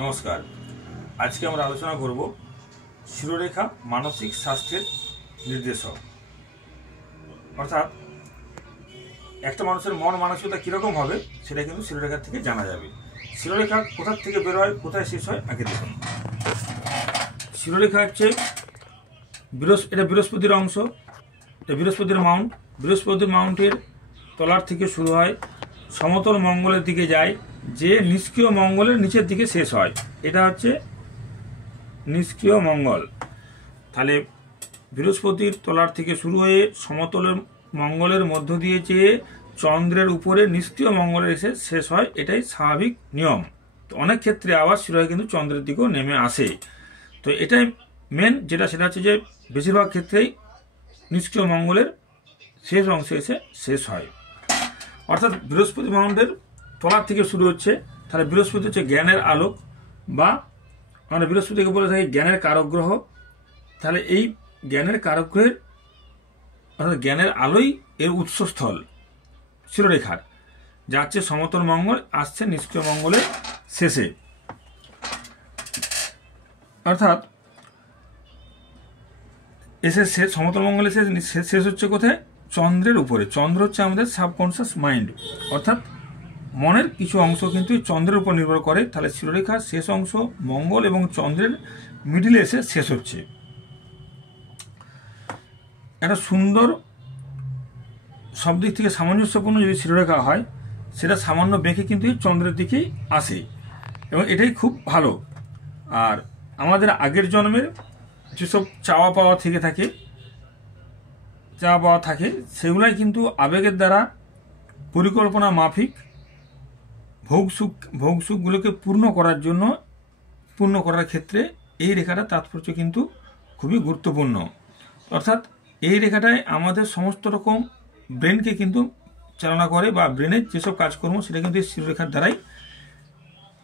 নমস্কার। আজকে আমরা আলোচনা করব শিরোরেখা মানসিক স্বাস্থ্যের নির্দেশক। অর্থাৎ একটা মানুষের মন মানসিকতা কীরকম হবে সেটা কিন্তু শিরোরেখা থেকে জানা যাবে। শিরোরেখা কোথা থেকে বের হয়, কোথায় শেষ হয়, আগে দেখুন। শিরোরেখা হচ্ছে এটা বৃহস্পতির অংশ, এটা বৃহস্পতির মাউন্ট। বৃহস্পতির মাউন্টের তলার থেকে শুরু হয়, সমতল মঙ্গলের দিকে যায়, যে নিষ্ক্রিয় মঙ্গলের নিচের দিকে শেষ হয়। এটা হচ্ছে নিষ্ক্রিয় মঙ্গল। তাহলে বৃহস্পতির তলার থেকে শুরু হয়ে সমতলের মঙ্গলের মধ্য দিয়ে যেয়ে চন্দ্রের উপরে নিষ্ক্রিয় মঙ্গলের এসে শেষ হয়, এটাই স্বাভাবিক নিয়ম। তো অনেক ক্ষেত্রে আবার শিরোরেখা কিন্তু চন্দ্রের দিকেও নেমে আসে। তো এটাই মেন যেটা, সেটা হচ্ছে যে বেশিরভাগ ক্ষেত্রেই নিষ্ক্রিয় মঙ্গলের শেষ অংশে এসে শেষ হয়। অর্থাৎ বৃহস্পতি মাউন্টের তলার থেকে শুরু হচ্ছে। তাহলে বৃহস্পতি হচ্ছে জ্ঞানের আলোক, বা আমরা বৃহস্পতিকে বলে থাকি জ্ঞানের কারক গ্রহ। তাহলে এই জ্ঞানের কারক গ্রহের অর্থাৎ জ্ঞানের আলোই এর উৎসস্থল শিরোরেখার। যাচ্ছে সমতল মঙ্গল, আসছে নিষ্ক্রিয় মঙ্গলের শেষে। অর্থাৎ এসে সমতল মঙ্গলের শেষ হচ্ছে কোথায়? চন্দ্রের উপরে। চন্দ্র হচ্ছে আমাদের সাবকনসিয়াস মাইন্ড, অর্থাৎ মনের কিছু অংশ কিন্তু চন্দ্রের উপর নির্ভর করে। তাহলে শিরোরেখার শেষ অংশ মঙ্গল এবং চন্দ্রের মিডিলে এসে শেষ হচ্ছে। একটা সুন্দর, সব দিক থেকে সামঞ্জস্যপূর্ণ যদি শিরোরেখা হয়, সেটা সামান্য বেঁকে কিন্তু চন্দ্রের দিকেই আসে, এবং এটাই খুব ভালো। আর আমাদের আগের জন্মের যেসব চাওয়া পাওয়া থাকে সেগুলাই কিন্তু আবেগের দ্বারা পরিকল্পনা মাফিক ভোগ সুখগুলোকে পূর্ণ করার ক্ষেত্রে এই রেখাটার তাৎপর্য কিন্তু খুবই গুরুত্বপূর্ণ। অর্থাৎ এই রেখাটায় আমাদের সমস্ত রকম ব্রেনকে কিন্তু চালনা করে, বা ব্রেনের যেসব কাজকর্ম সেটা কিন্তু এই শিরোরেখার দ্বারাই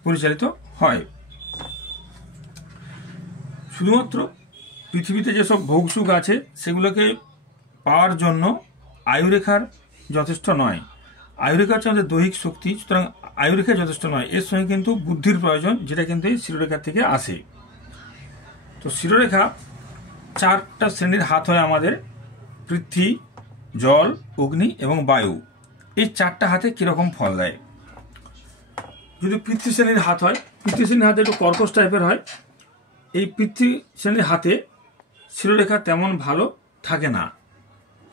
পরিচালিত হয়। শুধুমাত্র পৃথিবীতে যেসব ভোগ সুখ আছে সেগুলোকে পাওয়ার জন্য আয়ুরেখার যথেষ্ট নয়। আয়ুরেখা হচ্ছে আমাদের দৈহিক শক্তি, সুতরাং আয়ুরেখা যথেষ্ট নয়। এর সঙ্গে কিন্তু বুদ্ধির প্রয়োজন, যেটা কিন্তু এই শিরোরেখা থেকে আসে। তো শিরোরেখা 4টা শ্রেণীর হাত হয় আমাদের: পৃথ্বী, জল, অগ্নি এবং বায়ু। এই 4টা হাতে কিরকম ফল দেয়? যদি পৃথ্বী শ্রেণীর হাত হয়, পৃথ্বী শ্রেণীর হাতে একটু কর্কশ টাইপের হয়। এই পৃথ্বী শ্রেণীর হাতে শিরোরেখা তেমন ভালো থাকে না।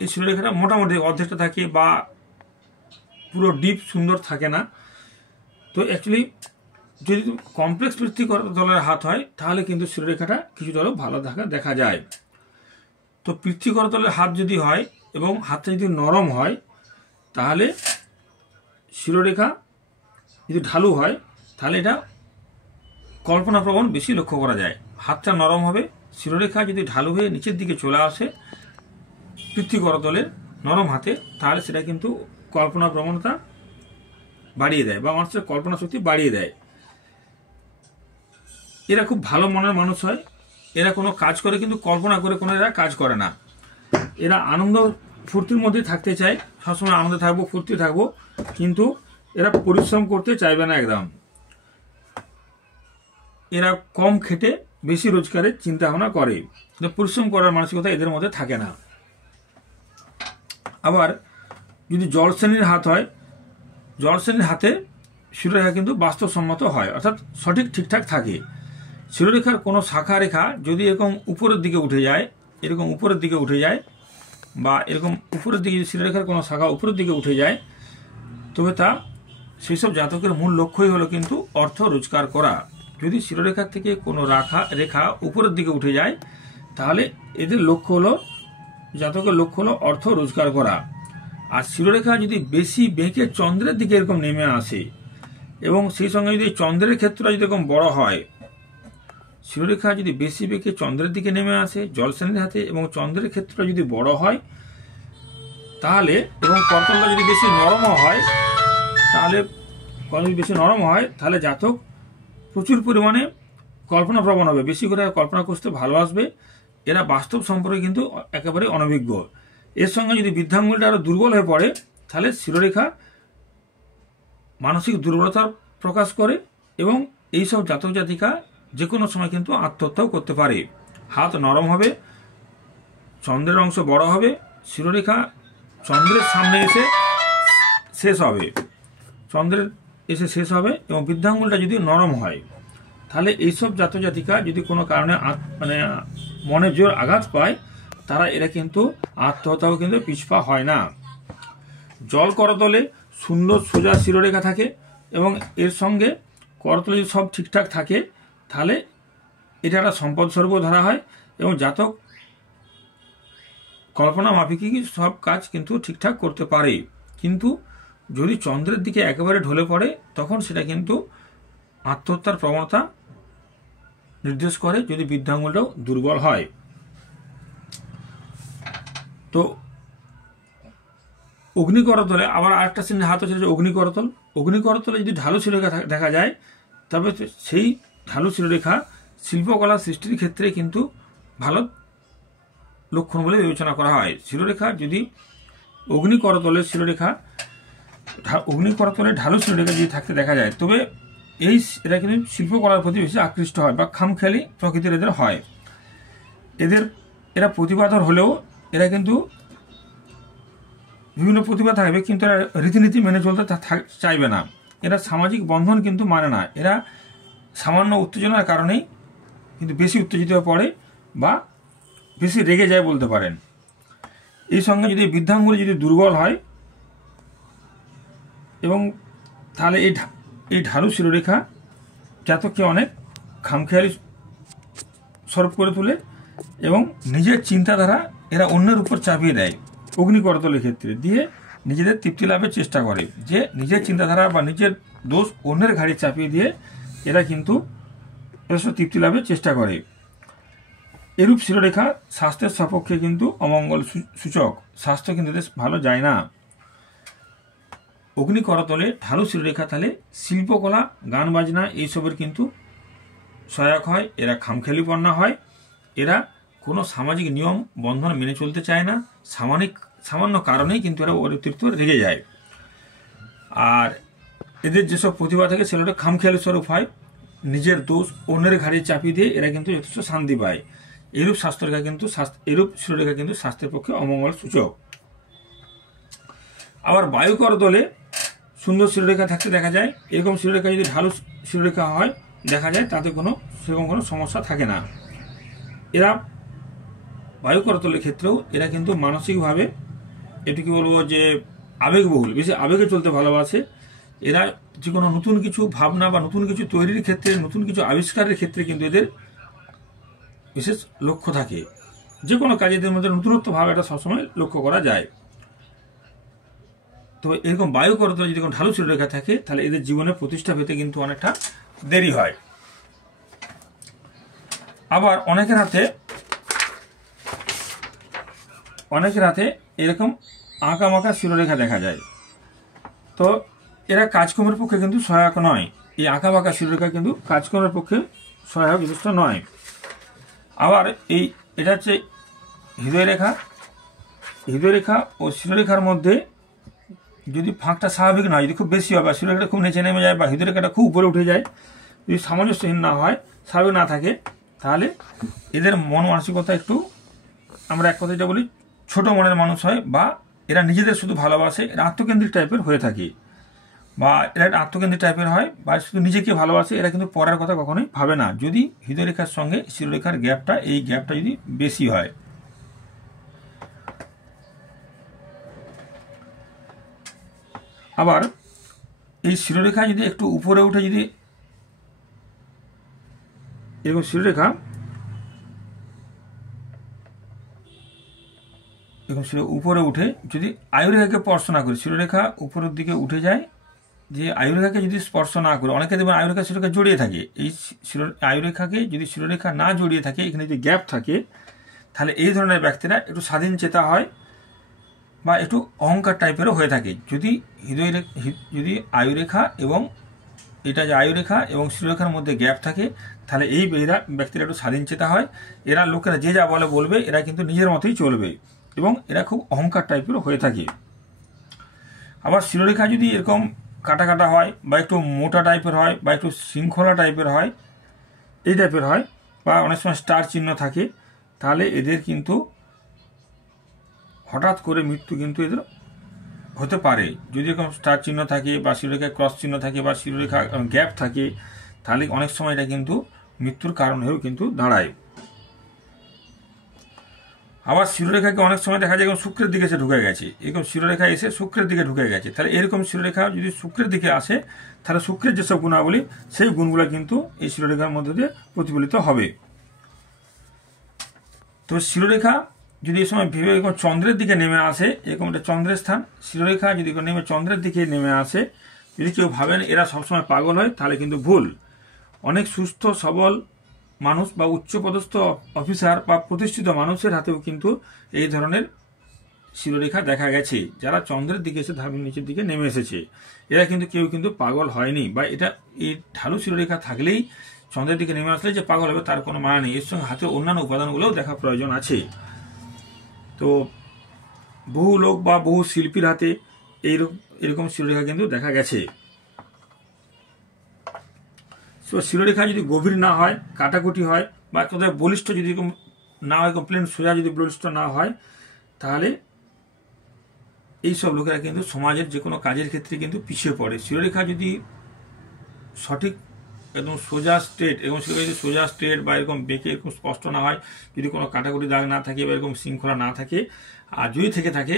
এই শিরোরেখাটা মোটামুটি অর্ধেকটা থাকে, বা পুরো ডিপ সুন্দর থাকে না। তো অ্যাকচুয়ালি যদি কমপ্লেক্স পৃথ্বী তলের হাত হয়, তাহলে কিন্তু শিরোরেখাটা কিছুটা ভালো দেখা যায়। তো পৃথ্বী করতলের হাত যদি হয় এবং হাতটা যদি নরম হয়, তাহলে শিরোরেখা যদি ঢালু হয়, তাহলে এটা কল্পনাপ্রবণ বেশি লক্ষ্য করা যায়। হাতটা নরম হবে, শিরোরেখা যদি ঢালু হয়ে নিচের দিকে চলে আসে পৃথ্বী করতলের নরম হাতে, তাহলে সেটা কিন্তু কল্পনা প্রবণতা বাড়িয়ে দেয়, বা মানুষের কল্পনা শক্তি বাড়িয়ে দেয়। এরা খুব ভালো মনের মানুষ হয়। এরা কোনো কাজ করে কিন্তু কল্পনা করে কোনো এরা কাজ করে না। এরা আনন্দ ফুর্তির মধ্যে থাকতে চায়, সবসময় আনন্দে থাকবো, ফুর্তি থাকবো, কিন্তু এরা পরিশ্রম করতে চাইবে না একদম। এরা কম খেটে বেশি রোজগারের চিন্তা ভাবনা করে, কিন্তু পরিশ্রম করার মানসিকতা এদের মধ্যে থাকে না। আবার যদি জল শ্রেণীর হাত হয়, জল শ্রেণীর হাতে শিরোরেখা কিন্তু বাস্তবসম্মত হয়, অর্থাৎ সঠিক ঠিকঠাক থাকে। শিরোরেখার কোনো শাখা রেখা যদি এরকম উপরের দিকে উঠে যায়, বা এরকম উপরের দিকে শিরোরেখার কোনো শাখা উপরের দিকে উঠে যায়, তবে তা সেই সব জাতকের মূল লক্ষ্যই হলো কিন্তু অর্থ রোজগার করা। যদি শিরোরেখার থেকে কোনো রেখা উপরের দিকে উঠে যায়, তাহলে এদের জাতকের লক্ষ্য হলো অর্থ রোজগার করা। আর শিরোরেখা যদি বেশি বেঁকে চন্দ্রের দিকে এরকম নেমে আসে, এবং সেই সঙ্গে যদি চন্দ্রের ক্ষেত্রটা যদি এরকম বড় হয়, শিরোরেখা যদি বেশি বেঁকে চন্দ্রের দিকে নেমে আসে জল শ্রেণীর হাতে, এবং চন্দ্রের ক্ষেত্রটা যদি বড় হয়, তাহলে, এবং করতলটা যদি বেশি নরম হয়, তাহলে জাতক প্রচুর পরিমাণে কল্পনা প্রবণ হবে, বেশি করে কল্পনা করতে ভালোবাসবে। এরা বাস্তব সম্পর্কে কিন্তু একেবারে অনভিজ্ঞ। এর সঙ্গে যদি বৃদ্ধাঙ্গুলটা আরো দুর্বল হয়ে পড়ে, তাহলে শিরোরেখা মানসিক দুর্বলতার প্রকাশ করে, এবং এইসব জাতক জাতিকা যে কোনো সময় কিন্তু আত্মহত্যাও করতে পারে। হাত নরম হবে, চন্দ্রের অংশ বড় হবে, শিরোরেখা চন্দ্রের সামনে এসে শেষ হবে, চন্দ্রের এসে শেষ হবে, এবং বৃদ্ধাঙ্গুলটা যদি নরম হয়, তাহলে এইসব জাতক জাতিকা যদি কোনো কারণে মনে জোর আঘাত পায়, তারা এরা কিন্তু আত্মহত্যাও কিন্তু পিছপা হয় না। জল করতলে সুন্দর সোজা শিরোরেখা থাকে এবং এর সঙ্গে করতলে যদি সব ঠিকঠাক থাকে, তাহলে এটা একটা সম্পদ স্বরূপ ধরা হয় এবং জাতক কল্পনা মাফিকই সব কাজ কিন্তু ঠিকঠাক করতে পারে। কিন্তু যদি চন্দ্রের দিকে একেবারে ঢলে পড়ে, তখন সেটা কিন্তু আত্মহত্যার প্রবণতা নির্দেশ করে, যদি বৃদ্ধাঙ্গুলটাও দুর্বল হয়। তো অগ্নিকরতলে আবার আরেকটা শ্রেণীর হাত হচ্ছে অগ্নিকরতল। অগ্নিকরতলে যদি ঢালু শিরোরেখা দেখা যায়, তবে সেই ঢালু শিরোরেখা শিল্পকলা সৃষ্টির ক্ষেত্রে কিন্তু ভালো লক্ষণ বলে বিবেচনা করা হয়। শিরোরেখা যদি অগ্নিকরতলের ঢালু শিরোরেখা যদি থাকতে দেখা যায়, তবে এরা কিন্তু শিল্পকলার প্রতি বেশি আকৃষ্ট হয় বা খামখেয়ালি প্রকৃতির এদের হয়। এরা প্রতিভাধর হলেও এরা কিন্তু বিভিন্ন প্রতিভা থাকবে, কিন্তু এরা রীতিনীতি মেনে চলতে চাইবে না। এরা সামাজিক বন্ধন কিন্তু মানে না। এরা সামান্য উত্তেজনার কারণেই কিন্তু বেশি উত্তেজিত হয়ে পড়ে বা বেশি রেগে যায় বলতে পারেন। এই সঙ্গে যদি বৃদ্ধাঙ্গুলি যদি দুর্বল হয়, এবং তাহলে এই ঢালু শিরোরেখা জাতককে অনেক খামখেয়ালি স্বরূপ করে তোলে এবং নিজের চিন্তাধারা এরা অন্যের উপর চাপিয়ে দেয়। অগ্নিকরতলের ক্ষেত্রে দিয়ে নিজেদের তৃপ্তি লাভের চেষ্টা করে, যে নিজের চিন্তাধারা বা নিজের দোষ অন্যের ঘাড়ে চাপিয়ে দিয়ে এরা কিন্তু তৃপ্তি লাভের চেষ্টা করে। এরূপ শিরোরেখা স্বাস্থ্যের সপক্ষে কিন্তু অমঙ্গল সূচক, স্বাস্থ্য কিন্তু ভালো যায় না। অগ্নিকরতলে ঢালু শিরোরেখা তাহলে শিল্পকলা, গান বাজনা এইসবের কিন্তু সহায়ক হয়। এরা খামখেয়ালিপন্না হয়, এরা কোনো সামাজিক নিয়ম বন্ধন মেনে চলতে চায় না, সামান্য কারণেই কিন্তু এরা অতিরিক্ত রেগে যায়। আর এদের যেসব প্রতিভা থাকে সেগুলো খামখেয়ালি স্বরূপ হয়, নিজের দোষ অন্যের ঘাড়ে চাপিয়ে দিয়ে এরা কিন্তু যথেষ্ট শান্তি পায়। এরূপ শিরোরেখা কিন্তু স্বাস্থ্যের পক্ষে অমঙ্গল সূচক। আবার বায়ু করতলে সুন্দর শিরোরেখা থাকতে দেখা যায়। এরকম শিরোরেখা যদি ঢালু শিরোরেখা হয় দেখা যায়, তাতে সেরকম কোনো সমস্যা থাকে না। এরা বায়ু করতলের ক্ষেত্রেও এরা কিন্তু মানসিকভাবে একটু কি বলবো যে আবেগবহুল, বেশি আবেগে চলতে ভালোবাসে। এরা যে কোনো নতুন কিছু ভাবনা বা নতুন কিছু তৈরির ক্ষেত্রে, নতুন কিছু আবিষ্কারের ক্ষেত্রে কিন্তু এদের বিশেষ লক্ষ্য থাকে। যে কোনো কাজের মধ্যে নতুনত্ব ভাব এটা সবসময় লক্ষ্য করা যায়। তো এরকম বায়ু করতলে যদি কোনো ঢালু শিরোরেখা থাকে, তাহলে এদের জীবনে প্রতিষ্ঠা পেতে কিন্তু অনেকটা দেরি হয়। আবার অনেকের হাতে এরকম আঁকা মাঁকা শিরোরেখা দেখা যায়। তো এরা কাজকর্মের পক্ষে কিন্তু সহায়ক নয়। এই আঁকা বাঁকা শিরোরেখা কিন্তু কাজকর্মের পক্ষে সহায়ক যথেষ্ট নয়। আবার এটা হচ্ছে হৃদয়রেখা ও শিরোরেখার মধ্যে যদি ফাঁকটা স্বাভাবিক নয়, যদি খুব বেশি হয় বা শিরোরেখাটা খুব নিচে নেমে যায় বা হৃদয়রেখাটা খুব উপরে উঠে যায়, যদি সামঞ্জস্যহীন না হয়, স্বাভাবিক না থাকে, তাহলে এদের মন মানসিকতা একটু, আমরা এক কথায় বলি, ছোট মনের মানুষ হয়, বা এরা নিজেদের শুধু ভালোবাসে, এরা আত্মকেন্দ্রিক টাইপের হয়ে থাকে, বা এরা আত্মকেন্দ্রিক টাইপের হয়, বা শুধু নিজেকে ভালোবাসে। এরা কিন্তু পরের কথা কখনোই ভাবে না, যদি হৃদয়রেখার সঙ্গে শিরোরেখার গ্যাপটা যদি বেশি হয়। আবার এই শিরোরেখা যদি একটু উপরে উঠে, যদি এরকম শিরোরেখা উপরে উঠে যদি আয়ুরেখাকে স্পর্শ না করে, শিরোরেখা উপরের দিকে উঠে যায়, যে আয়ুরেখাকে যদি স্পর্শ না করে, অনেকে দেখবেন আয়ুরেখা শিরোরেখা জড়িয়ে থাকে, এই আয়ুরেখাকে যদি শিরোরেখা না জড়িয়ে থাকে, এখানে যদি গ্যাপ থাকে, তাহলে এই ধরনের ব্যক্তিরা একটু স্বাধীন চেতা হয় বা একটু অহংকার টাইপেরও হয়ে থাকে। যদি আয়ুরেখা এবং আয়ুরেখা এবং শিরোরেখার মধ্যে গ্যাপ থাকে, তাহলে এই ব্যক্তিরা একটু স্বাধীন চেতা হয়। এরা লোকেরা যে যা বলবে, এরা কিন্তু নিজের মতোই চলবে এবং এরা খুব অহংকার টাইপেরও হয়ে থাকে। আবার শিরোরেখা যদি এরকম কাটা কাটা হয় বা একটু মোটা টাইপের হয় বা একটু শৃঙ্খলা টাইপের হয়, এই টাইপের হয়, বা অনেক সময় স্টার চিহ্ন থাকে, তাহলে এদের কিন্তু হঠাৎ করে মৃত্যু কিন্তু এদের হতে পারে। যদি এরকম স্টার চিহ্ন থাকে বা শিরোরেখায় ক্রস চিহ্ন থাকে বা শিরোরেখা গ্যাপ থাকে, তাহলে অনেক সময় এটা কিন্তু মৃত্যুর কারণ হয়েও কিন্তু দাঁড়ায়। আবার শিরোরেখাকে অনেক সময় দেখা যায় এরকম শুক্রের দিকে এসে ঢুকে গেছে, এরকম শিরোরেখা এসে শুক্রের দিকে ঢুকে গেছে, তাহলে এরকম শিরোরেখা যদি শুক্রের দিকে আসে, তাহলে শুক্রের যেসব গুণাবলী সেই গুণগুলো কিন্তু এই শিরোরেখার মধ্যে দিয়ে প্রতিফলিত হবে। তো শিরোরেখা যদি এই সময় ভেবে এরকম চন্দ্রের দিকে নেমে আসে, এরকম একটা চন্দ্রের স্থান, শিরোরেখা যদি নেমে চন্দ্রের দিকে নেমে আসে, যদি কেউ ভাবেন এরা সবসময় পাগল হয়, তাহলে কিন্তু ভুল। অনেক সুস্থ সবল মানুষ বা উচ্চপদস্থ অফিসার বা প্রতিষ্ঠিত মানুষের হাতেও কিন্তু এই ধরনের শিরোরেখা দেখা গেছে, যারা চন্দ্রের দিকে এসে ধার্মিক নিচের দিকে নেমে এসেছে। এরা কিন্তু কেউ কিন্তু পাগল হয়নি, বা এটা এই ঢালু শিরোরেখা থাকলেই চন্দ্রের দিকে নেমে আসলে যে পাগল হবে তার কোনো মানে নেই। এর সঙ্গে হাতের অন্যান্য উপাদানগুলোও দেখা প্রয়োজন আছে। তো বহু লোক বা বহু শিল্পীর হাতে এরকম শিরোরেখা কিন্তু দেখা গেছে। শিরোরেখা যদি গভীর না হয়, কাটাকুটি হয়, বা কোথায় বলিষ্ঠ যদি না হয়, প্লেন সোজা যদি বলিষ্ঠ না হয়, তাহলে এইসব লোকেরা কিন্তু সমাজের যে কোনো কাজের ক্ষেত্রে কিন্তু পিছিয়ে পড়ে। শিরোরেখা যদি সঠিক একদম সোজা স্ট্রেট, এবং সেটা যদি সোজা স্ট্রেট বা এরকম বেঁকে এরকম স্পষ্ট না হয়, যদি কোনো কাটাকুটি দাগ না থাকে বা এরকম শৃঙ্খলা না থাকে, আর যদি থেকে থাকে,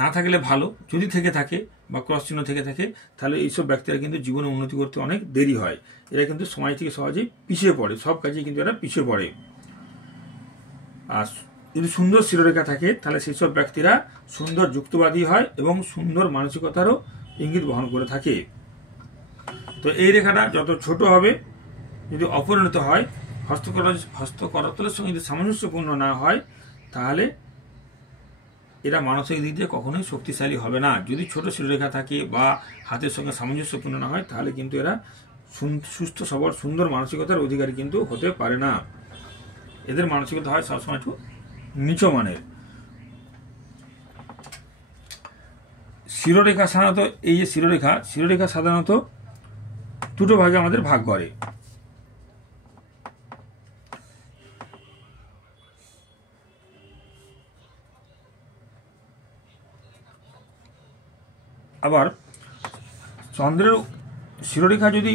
না থাকলে ভালো, যদি থেকে থাকে বা ক্রস চিহ্ন থেকে থাকে, তাহলে এইসব ব্যক্তিরা কিন্তু জীবনে উন্নতি করতে অনেক দেরি হয়। এরা কিন্তু সমাজ থেকে সহজেই পিছিয়ে পড়ে, সব কাজে কিন্তু এরা পিছিয়ে পড়ে। আর যদি সুন্দর শিরোরেখা থাকে, তাহলে সেই সব ব্যক্তিরা সুন্দর যুক্তবাদী হয় এবং সুন্দর মানসিকতারও ইঙ্গিত বহন করে থাকে। তো এই রেখাটা যত ছোট হবে, যদি অপরিণত হয়, হস্তকরতলের সঙ্গে যদি সামঞ্জস্যপূর্ণ না হয়, তাহলে এরা মানসিক দিক দিয়ে কখনোই শক্তিশালী হবে না। যদি ছোট শিরোরেখা থাকে বা হাতের সঙ্গে সামঞ্জস্যপূর্ণ না হয়, তাহলে কিন্তু এরা সুস্থ সবল সুন্দর মানসিকতার অধিকারী কিন্তু হতে পারে না। এদের মানসিকতা হয় সবসময় একটু নিচু মানের। শিরোরেখা সাধারণত, এই যে শিরোরেখা সাধারণত দুটো ভাগে আমাদের ভাগ করে। আবার চন্দ্রের শিরোরেখা যদি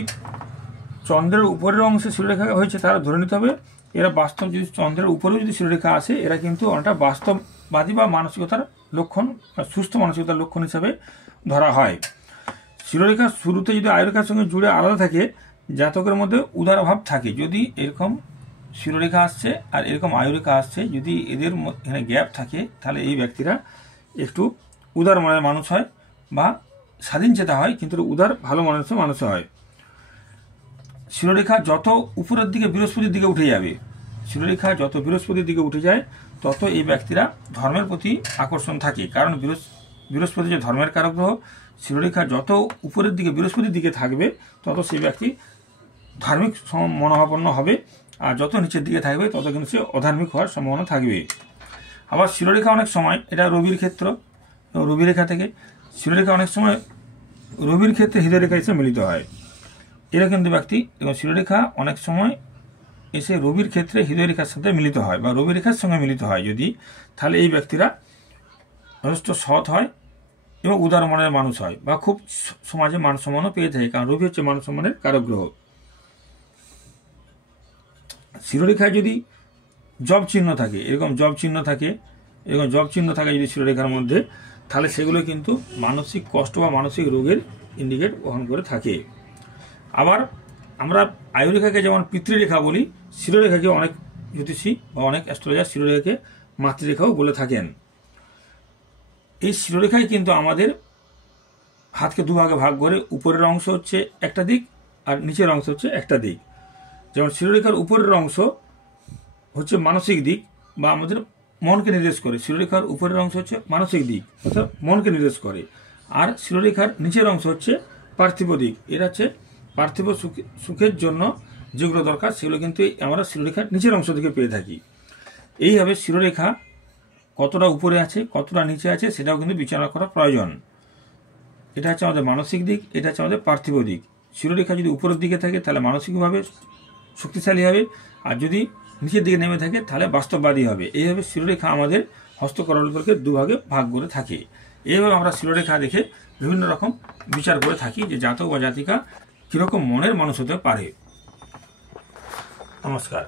চন্দ্রের উপরের অংশে শিরোরেখা হয়েছে, তারা ধরে নিতে হবে এরা বাস্তব। যদি চন্দ্রের উপরেও যদি শিরোরেখা আসে, এরা কিন্তু অনেকটা বাস্তববাদী বা মানসিকতার লক্ষণ, সুস্থ মানসিকতার লক্ষণ হিসাবে ধরা হয়। শিরোরেখা শুরুতে যদি আয়ুরেখার সঙ্গে জুড়ে আলাদা থাকে, জাতকের মধ্যে উদার ভাব থাকে। যদি এরকম শিরোরেখা আসছে আর এরকম আয়ুরেখা আসছে, যদি এদের এখানে গ্যাপ থাকে, তাহলে এই ব্যক্তিরা একটু উদার মনের মানুষ হয় বা স্বাধীন চেতা হয়, কিন্তু উদার ভালো মানুষের মানুষ হয়। শিরোরেখা যত উপরের দিকে বৃহস্পতির দিকে উঠে যাবে, শিরোরেখা যত বৃহস্পতির দিকে উঠে যায়, তত এই ব্যক্তিরা ধর্মের প্রতি আকর্ষণ থাকে। কারণ বৃহস্পতি যে ধর্মের কারক গ্রহ, শিরোরেখা যত উপরের দিকে বৃহস্পতির দিকে থাকবে, তত সেই ব্যক্তি ধার্মিক মনোভাবাপন্ন হবে, আর যত নিচের দিকে থাকবে তত কিন্তু সে অধার্মিক হওয়ার সম্ভাবনা থাকবে। আবার শিরোরেখা অনেক সময়, এটা রবির ক্ষেত্র, রবি রেখা থেকে শিরোরেখা অনেক সময় রবির ক্ষেত্রে হৃদয়রেখা এসে মিলিত হয়। এরা কিন্তু ব্যক্তি এবং শিরোরেখা অনেক সময় এসে রবির ক্ষেত্রে হৃদয়রেখার সাথে মিলিত হয় বা রবি রেখার সঙ্গে মিলিত হয় যদি, তাহলে এই ব্যক্তিরা যথেষ্ট সৎ হয় এবং উদার মনের মানুষ হয়, বা খুব সমাজে মান সম্মানও পেয়ে থাকে, কারণ রবি হচ্ছে মান সম্মানের কারক গ্রহ। শিরোরেখায় যদি জব চিহ্ন থাকে, এরকম জব চিহ্ন থাকে যদি শিরোরেখার মধ্যে, তাহলে সেগুলো কিন্তু মানসিক কষ্ট বা মানসিক রোগের ইন্ডিকেট বহন করে থাকে। আবার আমরা আয়ুরেখাকে যেমন পিতৃরেখা বলি, শিরোরেখাকে অনেক জ্যোতিষী বা অনেক অ্যাস্ট্রোলজার শিরোরেখাকে মাতৃরেখাও বলে থাকেন। এই শিরোরেখায় কিন্তু আমাদের হাতকে দুভাগে ভাগ করে, উপরের অংশ হচ্ছে একটা দিক আর নিচের অংশ হচ্ছে একটা দিক। যেমন শিরোরেখার উপরের অংশ হচ্ছে মানসিক দিক বা আমাদের মনকে নির্দেশ করে, শিরোরেখার উপরের অংশ হচ্ছে মানসিক দিক অর্থাৎ মনকে নির্দেশ করে, আর শিরোরেখার নিচের অংশ হচ্ছে পার্থিব দিক। এরা হচ্ছে পার্থিব সুখের জন্য যেগুলো দরকার, সেগুলো কিন্তু আমরা শিরোরেখার নিচের অংশ থেকে পেয়ে থাকি। এইভাবে শিরোরেখা কতটা উপরে আছে কতটা নিচে আছে সেটাও কিন্তু বিচার করা প্রয়োজন। এটা হচ্ছে আমাদের মানসিক দিক, এটা হচ্ছে আমাদের পার্থিব দিক। শিরোরেখা যদি উপরের দিকে থাকে তাহলে মানসিকভাবে শক্তিশালী হবে, আর যদি নিচের দিকে নেমে থাকে তাহলে বাস্তববাদী হবে। এইভাবে শিরোরেখা আমাদের হস্তকরণকে দুভাগে ভাগ করে থাকে। এইভাবে আমরা শিরোরেখা দেখে বিভিন্ন রকম বিচার করে থাকি যে জাতক বা জাতিকা কীরকম মনের মানুষ হতে পারে। নমস্কার।